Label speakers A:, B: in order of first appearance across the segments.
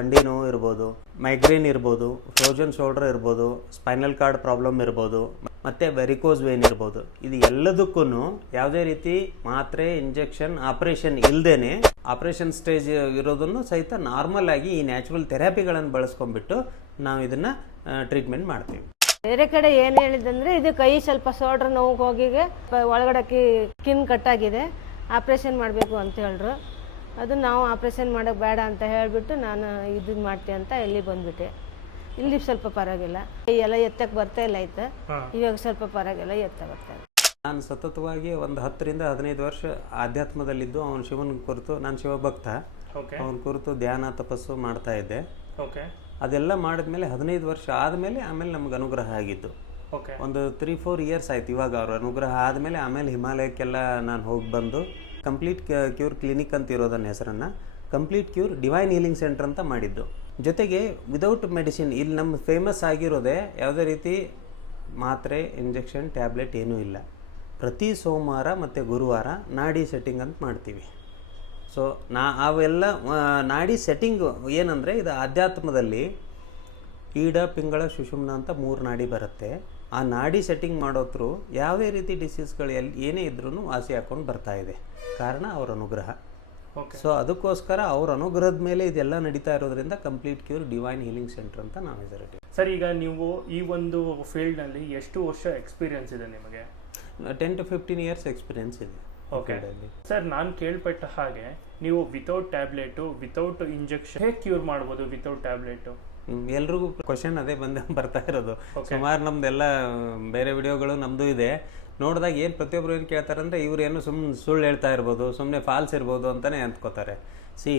A: ಮಂಡಿ ನೋವು ಇರ್ಬೋದು ಮೈಗ್ರೇನ್ ಇರ್ಬೋದು ಫ್ರೋಜನ್ ಶೋಲ್ಡರ್ ಇರ್ಬೋದು ಸ್ಪೈನಲ್ ಕಾರ್ಡ್ ಪ್ರಾಬ್ಲಮ್ ಇರ್ಬೋದು, ಮತ್ತು ವೆರಿಕೋಸ್ ವೇನ್ ಇರ್ಬೋದು. ಇದು ಎಲ್ಲದಕ್ಕೂ ಯಾವುದೇ ರೀತಿ ಮಾತ್ರೆ ಇಂಜೆಕ್ಷನ್ ಆಪರೇಷನ್ ಇಲ್ಲದೇ ಆಪರೇಷನ್ ಸ್ಟೇಜ್ ಇರೋದನ್ನು ಸಹಿತ ನಾರ್ಮಲ್ ಆಗಿ ಈ ನ್ಯಾಚುರಲ್ ಥೆರಪಿಗಳನ್ನು ಬಳಸ್ಕೊಂಡ್ಬಿಟ್ಟು ನಾವು ಇದನ್ನು ಟ್ರೀಟ್ಮೆಂಟ್ ಮಾಡ್ತೀವಿ.
B: ಬೇರೆ ಕಡೆ ಏನು ಹೇಳಿದಂದ್ರೆ ಇದು ಕೈ ಸ್ವಲ್ಪ ಸೋಡ್ರ ನೋವು ಹೋಗಿಗೆ ಒಳಗಡೆ ಕಿನ್ ಕಟ್ಟಾಗಿದೆ ಆಪ್ರೇಷನ್ ಮಾಡಬೇಕು ಅಂತ ಹೇಳಿದ್ರು ಅದು ನಾವು ಆಪ್ರೇಷನ್ ಮಾಡೋಕ್ಕೆ ಬೇಡ ಅಂತ ಹೇಳಿಬಿಟ್ಟು ನಾನು ಇದು ಮಾಡ್ತೆ ಅಂತ ಇಲ್ಲಿ ಬಂದ್ಬಿಟ್ಟೆ. ಇಲ್ಲಿ ಸ್ವಲ್ಪ ಪರವಾಗಿಲ್ಲ. ಎಲ್ಲ ಎತ್ತಕ್ಕೆ ಬರ್ತಾ ಇಲ್ಲ ಆಯ್ತು ಇವಾಗ ಸ್ವಲ್ಪ ಪರವಾಗಿಲ್ಲ ಎತ್ತ ಬರ್ತಾ ಇದೆ
A: ನಾನು ಸತತವಾಗಿ ಒಂದು ಹತ್ತರಿಂದ ಹದಿನೈದು ವರ್ಷ ಆಧ್ಯಾತ್ಮದಲ್ಲಿದ್ದು ಅವನ ಶಿವನ ಕುರಿತು ನಾನು ಶಿವಭಕ್ತ.
C: ಓಕೆ.
A: ಅವನ ಕುರಿತು ಧ್ಯಾನ ತಪಸ್ಸು ಮಾಡ್ತಾ ಇದ್ದೆ.
C: ಓಕೆ.
A: ಅದೆಲ್ಲ ಮಾಡಿದ್ಮೇಲೆ ಹದಿನೈದು ವರ್ಷ ಆದಮೇಲೆ ಆಮೇಲೆ ನಮ್ಗೆ ಅನುಗ್ರಹ ಆಗಿತ್ತು.
C: ಓಕೆ.
A: ಒಂದು ತ್ರೀ ಫೋರ್ ಇಯರ್ಸ್ ಆಯ್ತು ಇವಾಗ ಅವ್ರ ಅನುಗ್ರಹ ಆದಮೇಲೆ ಆಮೇಲೆ ಹಿಮಾಲಯಕ್ಕೆಲ್ಲ ನಾನು ಹೋಗಿ ಬಂದು ಕಂಪ್ಲೀಟ್ ಕ್ಯೂರ್ ಕ್ಲಿನಿಕ್ ಅಂತ ಇರೋದನ್ನ ಹೆಸರನ್ನು complete cure divine healing centre ಅಂತ ಮಾಡಿದ್ದು. ಜೊತೆಗೆ ವಿದೌಟ್ ಮೆಡಿಸಿನ್ ಇಲ್ಲಿ ನಮ್ಮ ಫೇಮಸ್ ಆಗಿರೋದೆ ಯಾವುದೇ ರೀತಿ ಮಾತ್ರೆ ಇಂಜೆಕ್ಷನ್ ಟ್ಯಾಬ್ಲೆಟ್ ಏನೂ ಇಲ್ಲ. ಪ್ರತಿ ಸೋಮವಾರ ಮತ್ತು ಗುರುವಾರ ನಾಡಿ ಸೆಟ್ಟಿಂಗ್ ಅಂತ ಮಾಡ್ತೀವಿ. ಸೊ ನಾ, ಅವೆಲ್ಲ ನಾಡಿ ಸೆಟ್ಟಿಂಗು ಏನಂದರೆ ಇದು ಆಧ್ಯಾತ್ಮದಲ್ಲಿ ಈಡ ಪಿಂಗಳ, ಸುಷುಮ್ನ ಅಂತ ಮೂರು ನಾಡಿ ಬರುತ್ತೆ. ಆ ನಾಡಿ ಸೆಟ್ಟಿಂಗ್ ಮಾಡೋತ್ರು ಯಾವುದೇ ರೀತಿ ಡಿಸೀಸ್ಗಳು ಎಲ್ಲಿ ಏನೇ ಇದ್ರೂ ವಾಸಿ ಹಾಕ್ಕೊಂಡು ಬರ್ತಾ ಇದೆ. ಕಾರಣ ಅವ್ರ ಅನುಗ್ರಹ.
C: ಓಕೆ
A: ಸೊ ಅದಕ್ಕೋಸ್ಕರ ಅವ್ರ ಅನುಗ್ರಹದ ಮೇಲೆ ಇದೆಲ್ಲ ನಡೀತಾ ಇರೋದ್ರಿಂದ complete cure divine healing centre ಅಂತ ನಾವು ಹೆಸರಿಟ್ಟಿವಿ.
C: ಸರ್ ಈಗ ನೀವು ಈ ಒಂದು ಫೀಲ್ಡ್ನಲ್ಲಿ ಎಷ್ಟು ವರ್ಷ ಎಕ್ಸ್ಪೀರಿಯನ್ಸ್ ಇದೆ ನಿಮಗೆ?
A: Ten to fifteen years experience ಇದೆ.
C: ಓಕೆ ಸರ್ ನಾನು ಕೇಳ್ಪಟ್ಟ ಹಾಗೆ ನೀವು ವಿತೌಟ್ ಟ್ಯಾಬ್ಲೆಟು ವಿತೌಟ್ ಇಂಜೆಕ್ಷನ್ ಹೇಗೆ ಕ್ಯೂರ್ ಮಾಡ್ಬೋದು ವಿತೌಟ್ ಟ್ಯಾಬ್ಲೆಟು
A: ಎಲ್ರಿಗೂ ಕ್ವಶನ್ ಅದೇ ಬಂದ ಬರ್ತಾ ಇರೋದು. ಸುಮಾರು ನಮ್ದೆಲ್ಲ ಬೇರೆ ವಿಡಿಯೋಗಳು ನಮ್ಮದು ಇದೆ. ನೋಡಿದಾಗ ಏನು ಪ್ರತಿಯೊಬ್ಬರು ಏನು ಕೇಳ್ತಾರೆ ಅಂದರೆ ಇವ್ರು ಏನು ಸುಮ್ಮನೆ ಸುಳ್ಳು ಹೇಳ್ತಾ ಇರ್ಬೋದು ಸುಮ್ಮನೆ ಫಾಲ್ಸ್ ಇರ್ಬೋದು ಅಂತಲೇ ಅಂದ್ಕೋತಾರೆ ಸಿ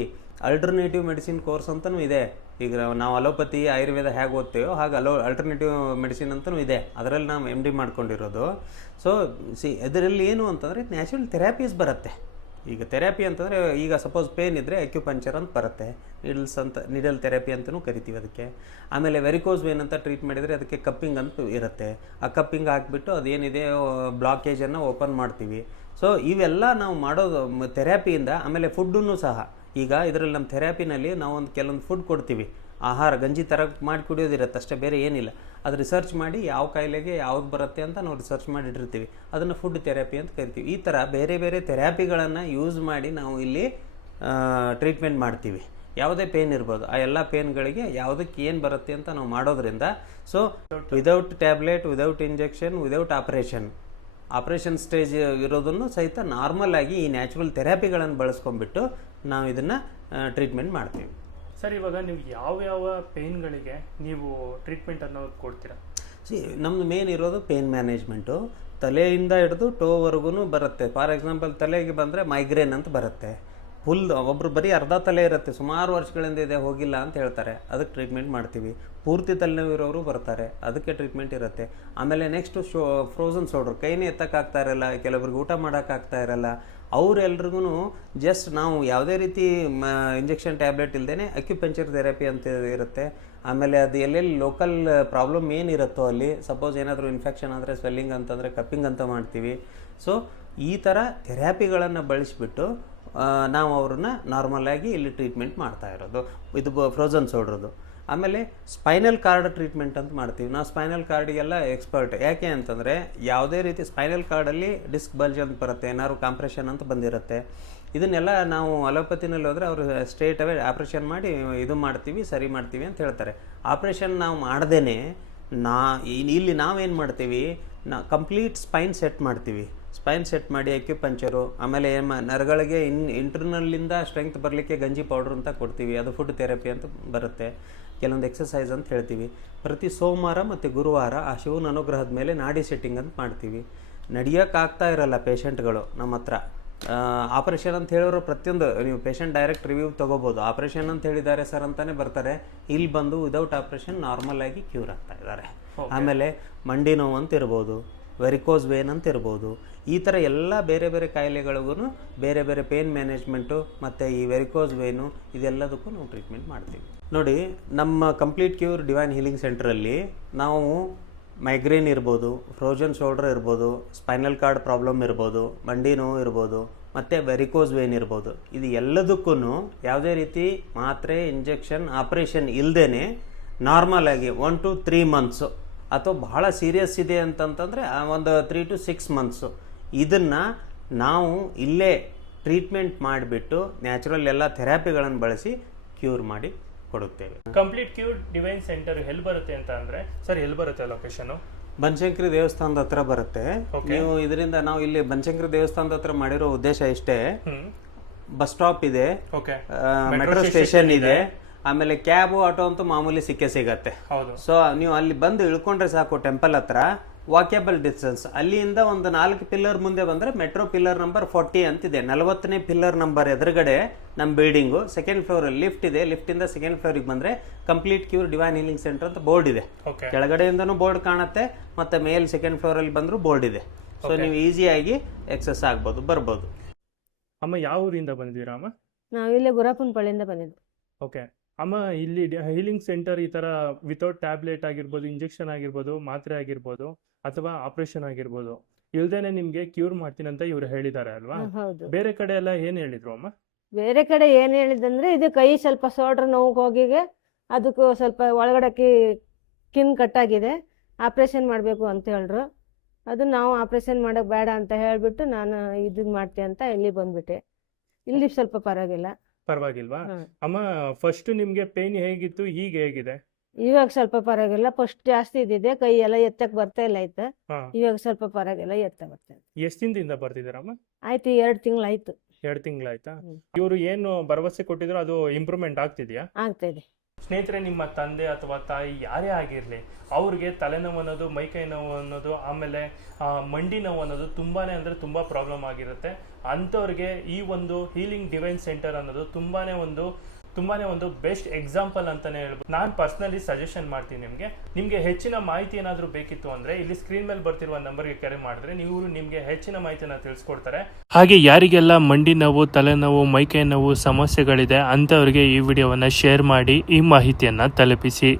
A: ಅಲ್ಟರ್ನೇಟಿವ್ ಮೆಡಿಸಿನ್ ಕೋರ್ಸ್ ಅಂತಲೂ ಇದೆ. ಈಗ ನಾವು ಅಲೋಪತಿ ಆಯುರ್ವೇದ ಹೇಗೆ ಓದ್ತೀವೋ ಹಾಗೆ ಅಲೋ ಅಲ್ಟರ್ನೇಟಿವ್ ಮೆಡಿಸಿನ್ ಅಂತಲೂ ಇದೆ. ಅದರಲ್ಲಿ ನಾವು ಎಂ ಡಿ ಮಾಡ್ಕೊಂಡಿರೋದು. ಸೊ ಸಿ ಇದರಲ್ಲಿ ಏನು ಅಂತಂದರೆ ನ್ಯಾಚುರಲ್ ಥೆರಪೀಸ್ ಬರುತ್ತೆ. ಈಗ ಥೆರಪಿ ಅಂತಂದರೆ, ಈಗ ಸಪೋಸ್ ಪೇನ್ ಇದ್ದರೆ ಅಕ್ಯುಪಂಚರ್ ಅಂತ ಬರುತ್ತೆ. ನಿಡಲ್ಸ್ ಅಂತ ನಿಡಲ್ ಥೆರಪಿ ಅಂತಲೂ ಕರಿತೀವಿ ಅದಕ್ಕೆ. ಆಮೇಲೆ ವೆರಿಕೋಸ್ ವೇನ್ ಅಂತ ಟ್ರೀಟ್ ಮಾಡಿದರೆ ಅದಕ್ಕೆ ಕಪ್ಪಿಂಗ್ ಅಂತ ಇರುತ್ತೆ. ಆ ಕಪ್ಪಿಂಗ್ ಹಾಕ್ಬಿಟ್ಟು ಅದೇನಿದೆ ಬ್ಲಾಕೇಜನ್ನು ಓಪನ್ ಮಾಡ್ತೀವಿ. ಸೊ ಇವೆಲ್ಲ ನಾವು ಮಾಡೋದು ಥೆರಪಿಯಿಂದ ಆಮೇಲೆ ಫುಡ್ಡನ್ನು ಸಹ. ಈಗ ಇದರಲ್ಲಿ ನಮ್ಮ ಥೆರಪಿನಲ್ಲಿ ನಾವು ಒಂದು ಕೆಲವೊಂದು ಫುಡ್ ಕೊಡ್ತೀವಿ. ಆಹಾರ ಗಂಜಿ ಥರ ಮಾಡಿ ಕುಡಿಯೋದಿರತ್ತೆ, ಅಷ್ಟೇ ಬೇರೆ ಏನಿಲ್ಲ. ಅದು ರಿಸರ್ಚ್ ಮಾಡಿ ಯಾವ ಕಾಯಿಲೆಗೆ ಯಾವ್ದು ಬರುತ್ತೆ ಅಂತ ನಾವು ರಿಸರ್ಚ್ ಮಾಡಿಟ್ಟಿರ್ತೀವಿ. ಅದನ್ನು ಫುಡ್ ಥೆರಪಿ ಅಂತ ಕರಿತೀವಿ. ಈ ಥರ ಬೇರೆ ಬೇರೆ ಥೆರಪಿಗಳನ್ನು ಯೂಸ್ ಮಾಡಿ ನಾವು ಇಲ್ಲಿ ಟ್ರೀಟ್ಮೆಂಟ್ ಮಾಡ್ತೀವಿ. ಯಾವುದೇ ಪೇನ್ ಇರ್ಬೋದು. ಆ ಎಲ್ಲ ಪೇನ್ಗಳಿಗೆ ಯಾವುದಕ್ಕೆ ಏನು ಬರುತ್ತೆ ಅಂತ ನಾವು ಮಾಡೋದ್ರಿಂದ so without tablet without injection without operation operation stage ಇರೋದನ್ನು ಸಹಿತ ನಾರ್ಮಲ್ ಆಗಿ ಈ ನ್ಯಾಚುರಲ್ ಥೆರಪಿಗಳನ್ನು ಬಳಸ್ಕೊಂಡ್ಬಿಟ್ಟು ನಾವು ಇದನ್ನು ಟ್ರೀಟ್ಮೆಂಟ್ ಮಾಡ್ತೀವಿ.
C: ಸರ್, ಇವಾಗ ನೀವು ಯಾವ ಯಾವ ಪೇನ್ಗಳಿಗೆ ನೀವು ಟ್ರೀಟ್ಮೆಂಟ್ ಅನ್ನೋದು ಕೊಡ್ತೀರಾ?
A: ಸಿ ನಮ್ಮದು ಮೇನ್ ಇರೋದು ಪೇನ್ ಮ್ಯಾನೇಜ್ಮೆಂಟು ತಲೆಯಿಂದ ಹಿಡಿದು ಟೋವರೆಗೂ ಬರುತ್ತೆ. ಫಾರ್ ಎಕ್ಸಾಂಪಲ್ ತಲೆಗೆ ಬಂದರೆ ಮೈಗ್ರೇನ್ ಅಂತ ಬರುತ್ತೆ. ಫುಲ್ ಒಬ್ಬರು ಬರೀ ಅರ್ಧ ತಲೆ ಇರುತ್ತೆ. ಸುಮಾರು ವರ್ಷಗಳಿಂದ ಇದೆ, ಹೋಗಿಲ್ಲ ಅಂತ ಹೇಳ್ತಾರೆ. ಅದಕ್ಕೆ ಟ್ರೀಟ್ಮೆಂಟ್ ಮಾಡ್ತೀವಿ. ಪೂರ್ತಿ ತಲೆನೋವಿರೋರು ಬರ್ತಾರೆ. ಅದಕ್ಕೆ ಟ್ರೀಟ್ಮೆಂಟ್ ಇರುತ್ತೆ. ಆಮೇಲೆ ನೆಕ್ಸ್ಟು ಶೋ ಫ್ರೋಝನ್ ಸೋಡ್ರು ಕೈನೇ ಎತ್ತಕ್ಕಾಗ್ತಾ ಇರಲ್ಲ. ಕೆಲವ್ರಿಗೆ ಊಟ ಮಾಡೋಕ್ಕಾಗ್ತಾ ಇರಲ್ಲ. ಅವರೆಲ್ರಿಗೂ ಜಸ್ಟ್ ನಾವು ಯಾವುದೇ ರೀತಿ ಇಂಜೆಕ್ಷನ್ ಟ್ಯಾಬ್ಲೆಟ್ ಇಲ್ಲದೇ ಅಕ್ಯುಪಂಚರ್ ಥೆರಪಿ ಅಂತ ಇರುತ್ತೆ. ಆಮೇಲೆ ಅದು ಎಲ್ಲೆಲ್ಲಿ ಲೋಕಲ್ ಪ್ರಾಬ್ಲಮ್ ಏನಿರುತ್ತೋ ಅಲ್ಲಿ ಸಪೋಸ್ ಏನಾದರೂ ಇನ್ಫೆಕ್ಷನ್ ಆದರೆ ಸ್ವೆಲ್ಲಿಂಗ್ ಅಂತಂದರೆ ಕಪ್ಪಿಂಗ್ ಅಂತ ಮಾಡ್ತೀವಿ. ಸೊ ಈ ಥರ ಥೆರಪಿಗಳನ್ನು ಬಳಸಿಬಿಟ್ಟು ನಾವು ಅವ್ರನ್ನ ನಾರ್ಮಲಾಗಿ ಇಲ್ಲಿ ಟ್ರೀಟ್ಮೆಂಟ್ ಮಾಡ್ತಾ ಇರೋದು. ಇದು ಫ್ರೋಝನ್ ಸೋಡ್ರದು. ಆಮೇಲೆ ಸ್ಪೈನಲ್ ಕಾರ್ಡ್ ಟ್ರೀಟ್ಮೆಂಟ್ ಅಂತ ಮಾಡ್ತೀವಿ. ನಾವು ಸ್ಪೈನಲ್ ಕಾರ್ಡಿಗೆಲ್ಲ ಎಕ್ಸ್ಪರ್ಟ್. ಯಾಕೆ ಅಂತಂದರೆ ಯಾವುದೇ ರೀತಿ ಸ್ಪೈನಲ್ ಕಾರ್ಡಲ್ಲಿ ಡಿಸ್ಕ್ ಬಲ್ಜ್ ಅಂತ ಬರುತ್ತೆ, ಏನಾದ್ರು ಕಾಂಪ್ರೆಷನ್ ಅಂತ ಬಂದಿರುತ್ತೆ. ಇದನ್ನೆಲ್ಲ ನಾವು ಅಲೋಪತಿನಲ್ಲಿ ಹೋದರೆ ಅವರು ಸ್ಟ್ರೇಟ್ ಅವೇ ಆಪ್ರೇಷನ್ ಮಾಡಿ ಇದು ಮಾಡ್ತೀವಿ, ಸರಿ ಮಾಡ್ತೀವಿ ಅಂತ ಹೇಳ್ತಾರೆ. ಆಪ್ರೇಷನ್ ನಾವು ಮಾಡ್ದೇ ನಾ ಇಲ್- ಇಲ್ಲಿ ನಾವೇನು ಮಾಡ್ತೀವಿ? ನಾ ಕಂಪ್ಲೀಟ್ ಸ್ಪೈನ್ ಸೆಟ್ ಮಾಡ್ತೀವಿ. ಸ್ಪೈನ್ ಸೆಟ್ ಮಾಡಿ ಅಕ್ಯುಪಂಚರು, ಆಮೇಲೆ ನರಗಳಿಗೆ ಇನ್ ಇಂಟರ್ನಲ್ಲಿಂದ ಸ್ಟ್ರೆಂತ್ ಬರಲಿಕ್ಕೆ ಗಂಜಿ ಪೌಡ್ರ್ ಅಂತ ಕೊಡ್ತೀವಿ. ಅದು ಫುಡ್ ಥೆರಪಿ ಅಂತ ಬರುತ್ತೆ. ಕೆಲವೊಂದು ಎಕ್ಸಸೈಸ್ ಅಂತ ಹೇಳ್ತೀವಿ. ಪ್ರತಿ ಸೋಮವಾರ ಮತ್ತು ಗುರುವಾರ ಆ ಶಿವನ ಅನುಗ್ರಹದ ಮೇಲೆ ನಾಡಿ ಸೆಟ್ಟಿಂಗ್ ಅಂತ ಮಾಡ್ತೀವಿ. ನಡೆಯೋಕ್ಕಾಗ್ತಾ ಇರಲ್ಲ ಪೇಷಂಟ್ಗಳು ನಮ್ಮ ಹತ್ರ. ಆಪರೇಷನ್ ಅಂತ ಹೇಳೋರು ಪ್ರತಿಯೊಂದು ನೀವು ಪೇಷಂಟ್ ಡೈರೆಕ್ಟ್ ರಿವ್ಯೂ ತೊಗೋಬೋದು. ಆಪರೇಷನ್ ಅಂತ ಹೇಳಿದ್ದಾರೆ ಸರ್ ಅಂತಲೇ ಬರ್ತಾರೆ. ಇಲ್ಲಿ ಬಂದು ವಿದೌಟ್ ಆಪರೇಷನ್ ನಾರ್ಮಲ್ ಆಗಿ ಕ್ಯೂರ್ ಆಗ್ತಾ ಇದ್ದಾರೆ. ಆಮೇಲೆ ಮಂಡಿ ನೋವು ಅಂತ ಇರ್ಬೋದು. ವೆರಿಕೋಸ್ ವೇನ್ ಅಂತ ಇರ್ಬೋದು ಈ ಥರ ಎಲ್ಲ ಬೇರೆ ಬೇರೆ ಕಾಯಿಲೆಗಳಿಗೂ ಬೇರೆ ಬೇರೆ ಪೇನ್ ಮ್ಯಾನೇಜ್ಮೆಂಟು ಮತ್ತು ಈ ವೆರಿಕೋಸ್ ವೇನು ಇದೆಲ್ಲದಕ್ಕೂ ನಾವು ಟ್ರೀಟ್ಮೆಂಟ್ ಮಾಡ್ತೀವಿ. ನೋಡಿ, ನಮ್ಮ ಕಂಪ್ಲೀಟ್ ಕ್ಯೂರ್ ಡಿವೈನ್ ಹೀಲಿಂಗ್ ಸೆಂಟ್ರಲ್ಲಿ ನಾವು ಮೈಗ್ರೇನ್ ಇರ್ಬೋದು ಫ್ರೋಜನ್ ಶೋಲ್ಡರ್ ಇರ್ಬೋದು ಸ್ಪೈನಲ್ ಕಾರ್ಡ್ ಪ್ರಾಬ್ಲಮ್ ಇರ್ಬೋದು, ಮಂಡಿ ನೋವು ಇರ್ಬೋದು, ಮತ್ತು ವೆರಿಕೋಸ್ ವೇನ್ ಇರ್ಬೋದು. ಇದು ಎಲ್ಲದಕ್ಕೂ ಯಾವುದೇ ರೀತಿ ಮಾತ್ರೆ ಇಂಜೆಕ್ಷನ್ ಆಪ್ರೇಷನ್ ಇಲ್ಲದೇ ನಾರ್ಮಲ್ ಆಗಿ ಒನ್ ಟು ತ್ರೀ ಮಂತ್ಸು ಅಥವಾ ಬಹಳ ಸೀರಿಯಸ್ ಇದೆ ಅಂತಂತಂದರೆ ಒಂದು ತ್ರೀ ಟು ಸಿಕ್ಸ್ ಮಂತ್ಸು ಇದನ್ನು ನಾವು ಇಲ್ಲೇ ಟ್ರೀಟ್ಮೆಂಟ್ ಮಾಡಿಬಿಟ್ಟು ನ್ಯಾಚುರಲ್ ಎಲ್ಲ ಥೆರಪಿಗಳನ್ನು ಬಳಸಿ ಕ್ಯೂರ್ ಮಾಡಿ ಕೊಡುತ್ತೇವೆ.
C: ಕಂಪ್ಲೀಟ್ ಕ್ಯೂರ್ ಡಿವೈನ್ ಸೆಂಟರ್ ಎಲ್ಲಿ ಬರುತ್ತೆ ಅಂತ ಅಂದರೆ? ಸರ್ ಎಲ್ಲಿ ಬರುತ್ತೆ ಲೊಕೇಶನು
A: ಬನಶಂಕರಿ ದೇವಸ್ಥಾನದ ಹತ್ರ ಬರುತ್ತೆ. ನೀವು ಇದರಿಂದ ನಾವು ಇಲ್ಲಿ ಬನಶಂಕರಿ ದೇವಸ್ಥಾನದ ಹತ್ರ ಮಾಡಿರೋ ಉದ್ದೇಶ ಇಷ್ಟೇ. ಬಸ್ ಸ್ಟಾಪ್ ಇದೆ. ಮೆಟ್ರೋ ಸ್ಟೇಷನ್ ಇದೆ. ಆಮೇಲೆ ಕ್ಯಾಬು ಆಟೋ ಅಂತೂ ಮಾಮೂಲಿ ಸಿಕ್ಕೇ ಸಿಗತ್ತೆ.
C: ಹೌದು.
A: ಸೊ ನೀವು ಅಲ್ಲಿ ಬಂದು ಇಳ್ಕೊಂಡ್ರೆ ಸಾಕು ಟೆಂಪಲ್ ಹತ್ರ ವಾಕ್ಯಬಲ್ ಡಿಸ್ಟೆನ್ಸ್. ಅಲ್ಲಿಂದ ಒಂದು ನಾಲ್ಕು ಪಿಲ್ಲರ್ ಮುಂದೆ ಬಂದ್ರೆ ಮೆಟ್ರೋ ಪಿಲ್ಲರ್ ನಂಬರ್ ಫಾರ್ಟಿ ಅಂತಿದೆ. ನಲವತ್ತನೇ ಪಿಲ್ಲರ್ ನಂಬರ್ ಎದುರುಗಡೆ ನಮ್ಮ ಬಿಲ್ಡಿಂಗು ಸೆಕೆಂಡ್ ಫ್ಲೋರಲ್ಲಿ ಲಿಫ್ಟ್ ಇದೆ. ಲಿಫ್ಟಿಂದ ಸೆಕೆಂಡ್ ಫ್ಲೋರಿಗೆ ಬಂದ್ರೆ complete cure divine healing centre ಅಂತ ಬೋರ್ಡ್ ಇದೆ.
C: ಓಕೆ
A: ಕೆಳಗಡೆಯಿಂದನೂ ಬೋರ್ಡ್ ಕಾಣುತ್ತೆ ಮತ್ತೆ ಮೇಲ್ ಸೆಕೆಂಡ್ ಫ್ಲೋರಲ್ಲಿ ಬಂದರೂ ಬೋರ್ಡ್ ಇದೆ. ಸೊ ನೀವು ಈಸಿಯಾಗಿ ಎಕ್ಸಸ್ ಆಗ್ಬೋದು ಬರ್ಬೋದು.
C: ಅಮ್ಮ ಯಾವ ಊರಿಂದ ಬಂದಿದ್ದೀರಾ ಅಮ್ಮ?
B: ನಾವು ಇಲ್ಲೇ ಗುರಾಪನ್ ಪಳ್ಳಿಯಿಂದ ಬಂದಿದ್ದು.
C: ಓಕೆ ಅಮ್ಮ ಇಲ್ಲಿ ಹೀಲಿಂಗ್ ಸೆಂಟರ್ ಈ ತರ ವಿತೌಟ್ ಟ್ಯಾಬ್ಲೆಟ್ ಆಗಿರ್ಬೋದು ಇಂಜೆಕ್ಷನ್ ಆಗಿರ್ಬೋದು ಮಾತ್ರೆ ಆಗಿರ್ಬೋದು ಅಥವಾ ಆಪರೇಷನ್ ಆಗಿರ್ಬೋದು ಇಲ್ದೇನೆ ನಿಮ್ಗೆ ಕ್ಯೂರ್ ಮಾಡ್ತೀನಿ ಅಂತ ಇವ್ರು ಹೇಳಿದ್ದಾರೆ ಅಲ್ವಾ?
B: ಹೌದು.
C: ಬೇರೆ ಕಡೆ ಎಲ್ಲ ಏನ್ ಹೇಳಿದ್ರು ಅಮ್ಮ?
B: ಬೇರೆ ಕಡೆ ಏನು ಹೇಳಿದಂದ್ರೆ ಇದು ಕೈ ಸ್ವಲ್ಪ ಸೋಡ್ರ ನೋವು ಹೋಗಿಗೆ ಅದಕ್ಕೂ ಸ್ವಲ್ಪ ಒಳಗಡೆ ಕಿನ್ ಕಟ್ಟಾಗಿದೆ ಆಪರೇಷನ್ ಮಾಡಬೇಕು ಅಂತ ಹೇಳ್ರು. ಅದು ನಾವು ಆಪರೇಷನ್ ಮಾಡೋಕೆ ಬೇಡ ಅಂತ ಹೇಳಿಬಿಟ್ಟು ನಾನು ಇದನ್ನ ಮಾಡ್ತೀನಿ ಅಂತ ಇಲ್ಲಿ ಬಂದ್ಬಿಟ್ಟೆ. ಇಲ್ಲಿ ಸ್ವಲ್ಪ ಪರವಾಗಿಲ್ಲ.
C: ಪರವಾಗಿಲ್ವಾ? ಅಮ್ಮ ಫಸ್ಟ್ ನಿಮ್ಗೆ ಪೇನ್ ಹೇಗಿತ್ತು? ಈಗ ಹೇಗಿದೆ?
B: ಇವಾಗ ಸ್ವಲ್ಪ ಪರವಾಗಿಲ್ಲ. ಫಸ್ಟ್ ಜಾಸ್ತಿ ಇದ್ದಿದೆ ಕೈ ಎಲ್ಲ ಎತ್ತಕ್ ಬರ್ತಾ ಇಲ್ಲ ಆಯ್ತು?
C: ಹಾ.
B: ಇವಾಗ ಸ್ವಲ್ಪ ಪರವಾಗಿಲ್ಲ ಎತ್ತ ಬರ್ತಾ ಇದೆ.
C: ಎಷ್ಟ್ ದಿನದಿಂದ ಬರ್ತಿದ್ದೀರಮ್ಮ?
B: ಆಯ್ತು ಎರಡು ತಿಂಗಳಾಯ್ತು.
C: ಎರಡು ತಿಂಗಳಾಯ್ತಾ?
B: ಹ್ಮ್.
C: ಇವರು ಏನು ಭರವಸೆ ಕೊಟ್ಟಿದ್ರು ಅದು ಇಂಪ್ರೂವ್ಮೆಂಟ್ ಆಗ್ತಿದ್ಯಾ?
B: ಆಗ್ತಾ ಇದೆ.
C: ಸ್ನೇಹಿತರೆ, ನಿಮ್ಮ ತಂದೆ ಅಥವಾ ತಾಯಿ ಯಾರೇ ಆಗಿರಲಿ, ಅವ್ರಿಗೆ ತಲೆನೋವು ಅನ್ನೋದು ಮೈಕೈ ನೋವು ಅನ್ನೋದು, ಆಮೇಲೆ ಮಂಡಿ ನೋವು ಅನ್ನೋದು ತುಂಬಾನೇ ಅಂದರೆ ತುಂಬ ಪ್ರಾಬ್ಲಮ್ ಆಗಿರುತ್ತೆ. ಅಂಥವ್ರಿಗೆ ಈ ಒಂದು ಹೀಲಿಂಗ್ ಡಿವೈನ್ ಸೆಂಟರ್ ಅನ್ನೋದು ತುಂಬಾನೇ ಒಂದು ತುಂಬಾನೇ ಒಂದು ಬೆಸ್ಟ್ ಎಕ್ಸಾಂಪಲ್ ಅಂತಾನೆ ಹೇಳ್ಬೋದು. ನಾನು ಪರ್ಸ್ನಲಿ ಸಜೆಷನ್ ಮಾಡ್ತೀನಿ ನಿಮಗೆ. ನಿಮಗೆ ಹೆಚ್ಚಿನ ಮಾಹಿತಿ ಏನಾದರೂ ಬೇಕಿತ್ತು ಅಂದರೆ ಇಲ್ಲಿ ಸ್ಕ್ರೀನ್ ಮೇಲೆ ಬರ್ತಿರುವ ನಂಬರ್ಗೆ ಕರೆ ಮಾಡಿದ್ರೆ ನೀವು ನಿಮಗೆ ಹೆಚ್ಚಿನ ಮಾಹಿತಿನ ತಿಳಿಸ್ಕೊಡ್ತಾರೆ. ಹಾಗೆ ಯಾರಿಗೆಲ್ಲ ಮಂಡಿ ನೋವು ತಲೆನೋವು ಮೈಕೈ ನೋವು ಸಮಸ್ಯೆಗಳಿದೆ ಅಂಥವ್ರಿಗೆ ಈ ವಿಡಿಯೋವನ್ನು ಶೇರ್ ಮಾಡಿ ಈ ಮಾಹಿತಿಯನ್ನು ತಲುಪಿಸಿ.